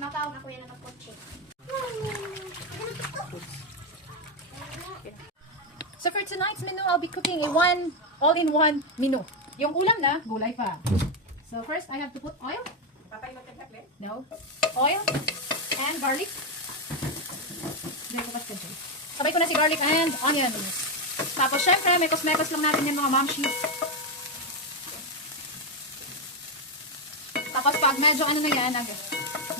Matawag ako yan ng kotse. So for tonight's menu, I'll be cooking a all-in-one menu. Yung ulam na, gulay pa. So first, I have to put oil. No. Oil and garlic. Sabay ko na si garlic and onions. Tapos syempre, mekos-mekos lang natin yung mga momshies. Tapos pag medyo ano na yan,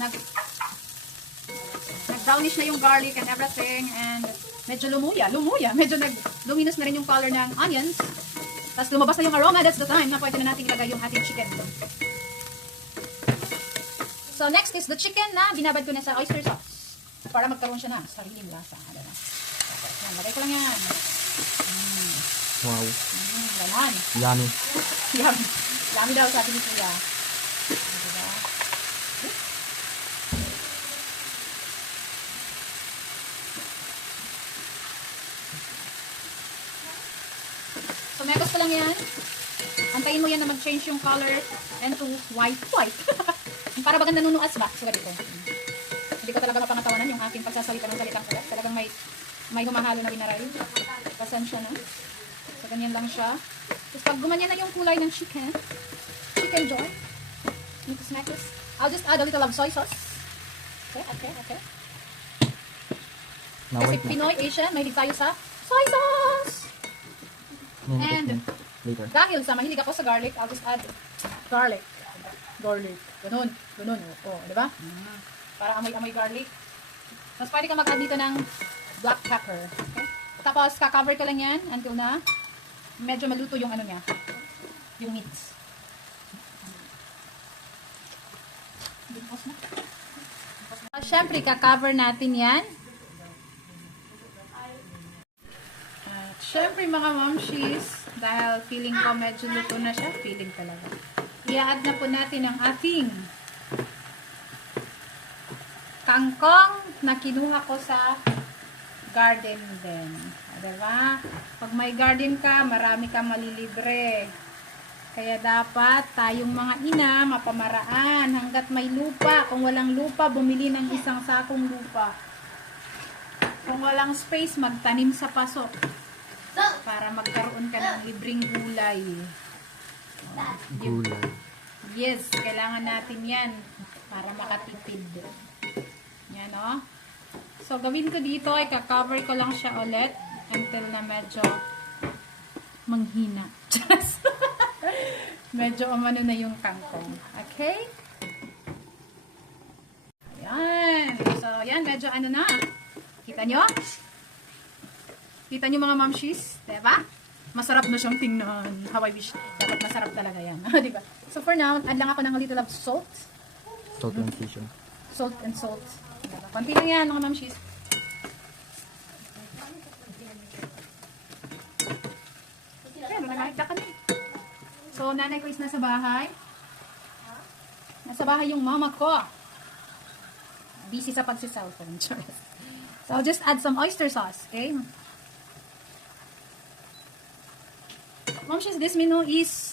nag-brownish na yung garlic and everything, and medyo lumuya, medyo luminous na rin yung color ng onions. Tapos lumabas na yung aroma, that's the time na pwede na natin ilagay yung ating chicken. So next is the chicken na binabad ko na sa oyster sauce. Para magkaroon siya na sariling lasa. Yan, lagay ko lang yan. Wow. Ganon. Yummy. Yummy. Yummy daw sabi ni Kuya. Diba? So mekos pa lang yan. Antayin mo yan na mag-change yung color into white. Para bagang nanunuas ba? So ganito. Hindi ko talaga mapangatawanan yung aking pagsasalita ng salitang ulat. Talagang may humahalo na binaray. Pasensya na. So ganyan lang siya. Tapos pag gumanyan na yung kulay ng chicken joy, mekos. I'll just add a little of soy sauce. Okay. Now Kasi wait na. Pinoy, Asian, mahilig tayo sa soy sauce! And Later. dahil sa mahilig ako sa garlic, I'll just add garlic. Ganun. O, di ba? Para amoy-amoy garlic. Tapos pwede ka mag-add dito ng black pepper. Okay? Tapos kaka-cover ko lang yan until na medyo maluto yung ano niya. Yung meat. Siyempre, kaka-cover natin yan. At syempre mga momshies, dahil feeling ko medyo luto na siya, feeling talaga. I-add na po natin ang ating kangkong na kinuha ko sa garden din. Diba? Pag may garden ka, marami kang malilibre. Kaya dapat tayong mga ina, mapamaraan hanggat may lupa. Kung walang lupa, bumili ng isang sakong lupa. Kung walang space, magtanim sa paso. Para magkaroon ka ng libreng gulay. Gulay. Yes, kailangan natin yan para makatipid. Yan, o. So, gawin ko dito ay kakover ko lang siya ulit until na medyo manghina. Medyo umano na yung kangkong. Okay? Yan. So, yan. Medyo ano na. Kita nyo? Kita nyo mga momshies? Diba? Masarap na siyang tingnan. How I wish. Dapat masarap talaga yan. Diba? So, for now, add lang ako ng a little of salt. Salt and season. Salt and salt. Diba? Konti lang yan mga momshies. Ayan, nangahigda ka na eh. So, nanay ko is nasa bahay. Nasa bahay yung mama ko. Busy sa pagsi-cellphone. So, I'll just add some oyster sauce. Okay? Momshies, this menu is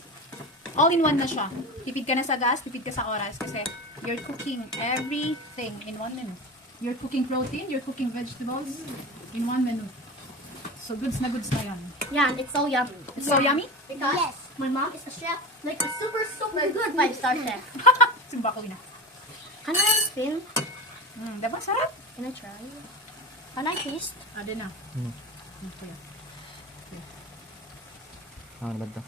all-in-one na siya. Tipid ka na sa gas, tipid ka sa oras. Kasi you're cooking everything in one menu. You're cooking protein, you're cooking vegetables in one menu. So, goods na yan. Yeah, it's so yummy. It's so yummy? Because my mom is a chef, like a super good 5-star chef. Simba ko na. Can I spin? Diba? Sarap? Can I try? Can I taste? Ade na. Okay. Ano ba ito?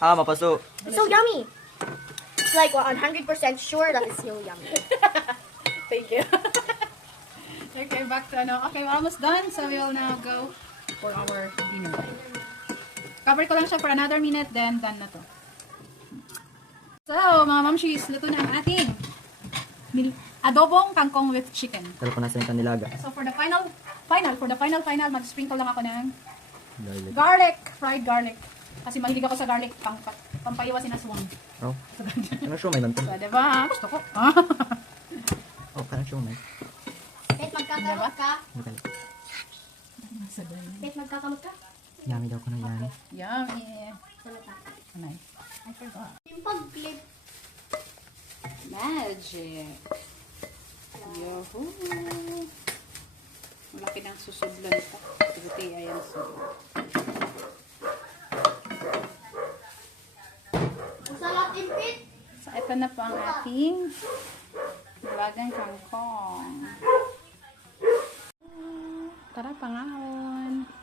Mapaso. It's so yummy. It's like 100% sure that it's so yummy. Thank you. Okay, back to ano. Okay, we're almost done. So we'll now go for our dinner. Cover ko lang siya for another minute, then done na to. So, mga momshies, luto na ang ating adobong kangkong with chicken. Pero kung nasa yung kanilaga. So for the final, mag-sprinkle lang ako ng Garlic. garlic, fried garlic. Kasi mahilig ako sa garlic, pampaiwasin aswang. Oh. Ano siya may lantan? So, diba? Gusto ko. Oh, parang siya may. Kahit magkakamot ka. Sabay. Kahit magkakamot ka. Yummy daw ko na yan. Yummy. Salata. Anay. I forgot. Yung pag-clip. magic. Yahoo! Malaki ng susudlan ito. Buti ayan susudlan. Masarap impit. So, ito na po ang ating nilagang kangkong. Tara, pangahon.